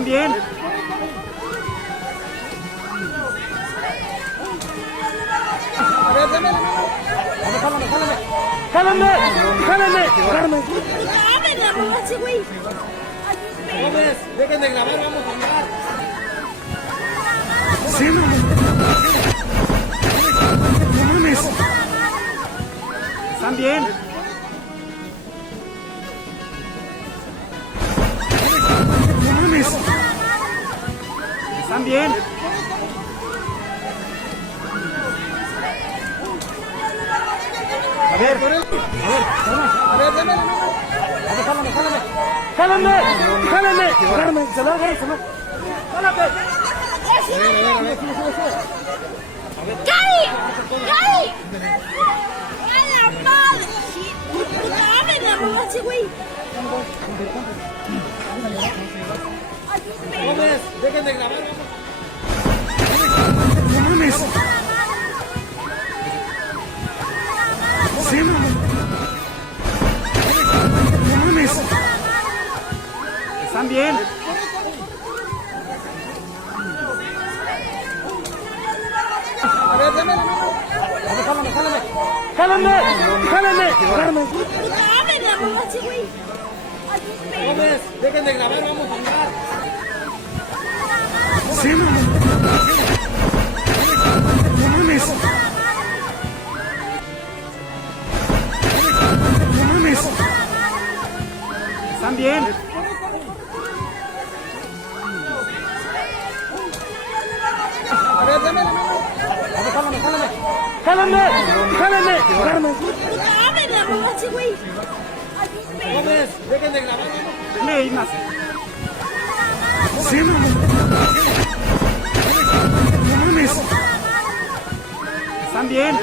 ¿Están bien? A ver, dame la mano. ¡Jálame! ¡Jálame! ¡Jálame! Jóvenes, dejen de grabar, vamos a hablar. ¡Sí, no! ¡No mames! ¿Están bien? ¡No mames! ¿Están bien? A ver, A ver, dame la mano. ¡jálame! ¡Jálame! ¡Jálame! ¡Se lo agarra, se lo... ¡Jálate! ¡Cari! ¡Cari! ¡A la madre! ¡Dame ese güey! Jóvenes, dejen de grabar, vamos. ¡No mames! ¡Sí, no! ¡No mames! ¿Están bien? A ver, dame la mano. ¡Jálame! ¡Jálame! ¡Jálame! ¡Dame ese güey! Jóvenes, dejen de grabar, vamos a hablar. ¡Sí, no! ¡No mames! ¡No mames! ¿Están bien? A ver, dame la mano. ¡Jálame! ¡Jálame! ¡Jálame! ¡Dame ese güey! Jóvenes, dejen de grabar, vamos. ¡Ley más! ¡Sí, no! ¡No mames! ¿Están bien?